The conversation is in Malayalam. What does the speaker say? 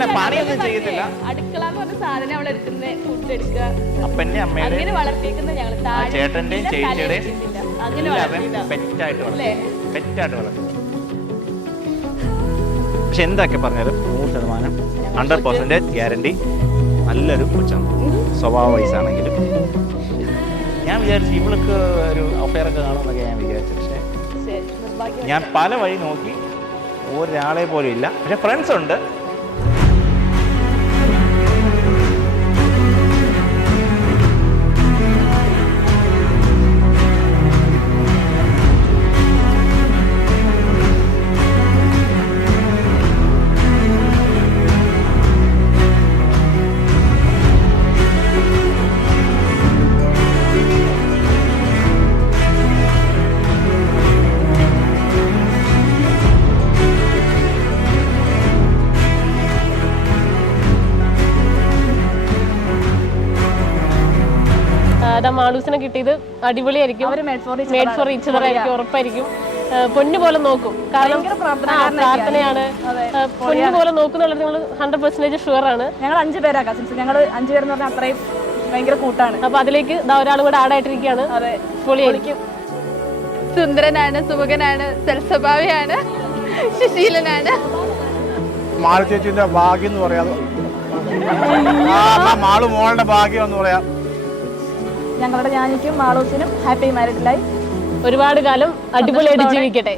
അങ്ങനെ പണിയൊന്നും ചെയ്യത്തില്ല. അടുക്കള എന്ന് പറഞ്ഞ സാധനം അവൾ എടുക്കുന്ന ഫുഡ് എടുക്കുക, അപ്പന്റെ അമ്മയുടെ അങ്ങനെ വളർത്തിയേക്കുന്ന ഞങ്ങൾ. ചേട്ടന്റെയും ചേച്ചിയുടെയും അങ്ങനെ പെറ്റായിട്ട് വളർത്തും. പക്ഷെ എന്തൊക്കെ പറഞ്ഞാലും 100% 100% ഗ്യാരണ്ടി നല്ലൊരു കൊച്ചാണ്. സ്വഭാവ വയസ്സാണെങ്കിലും ഞാൻ വിചാരിച്ചു ഇവൾക്ക് ഒരു അഫയറൊക്കെ കാണുമെന്നൊക്കെ ഞാൻ വിചാരിച്ചു. പക്ഷേ ഞാൻ പല വഴി നോക്കി, ഒരാളെ പോലും ഇല്ല. പക്ഷെ ഫ്രണ്ട്സ് ഉണ്ട്. മാളൂസിനെ കിട്ടിയത് അടിപൊളിയായിരിക്കും. മേഡ് ഫോർ ഈച്ച് അതർ ആയിരിക്കും, ഉറപ്പായിരിക്കും. പൊന്നു പോലെ നോക്കും, കാരണം പ്രാർത്ഥനയാണ്. പൊന്നു പോലെ നോക്കുന്നുള്ളത് നിങ്ങൾ 100% ഷുവർ ആണ്. ഞങ്ങൾ 5 പേരാ കസിൻസ്. ഞങ്ങൾ 5 പേരെന്ന് പറഞ്ഞാൽ അത്രയും ഭയങ്കര കൂട്ടാണ്. അപ്പൊ അതിലേക്ക് ഒരാൾ കൂടെ ആഡായിട്ടിരിക്കുകയാണ്. പൊളിയായിരിക്കും. സുന്ദരനാണ്, സുമുഖനാണ്, സൽസ്വഭാവിയാണ്, സുശീലനാണ്. മാളു ചേച്ചിന്റെ ഭാഗ്യം എന്ന് പറയാം, മാളു മോളുടെ ഭാഗ്യം എന്ന് പറയാം. ഞങ്ങളുടെ ഞാനിക്കും മാളൂസിനും ഹാപ്പി മാരിഡ് ലൈഫ്. ഒരുപാട് കാലം അടിപൊളിയായിട്ട് ജീവിക്കട്ടെ.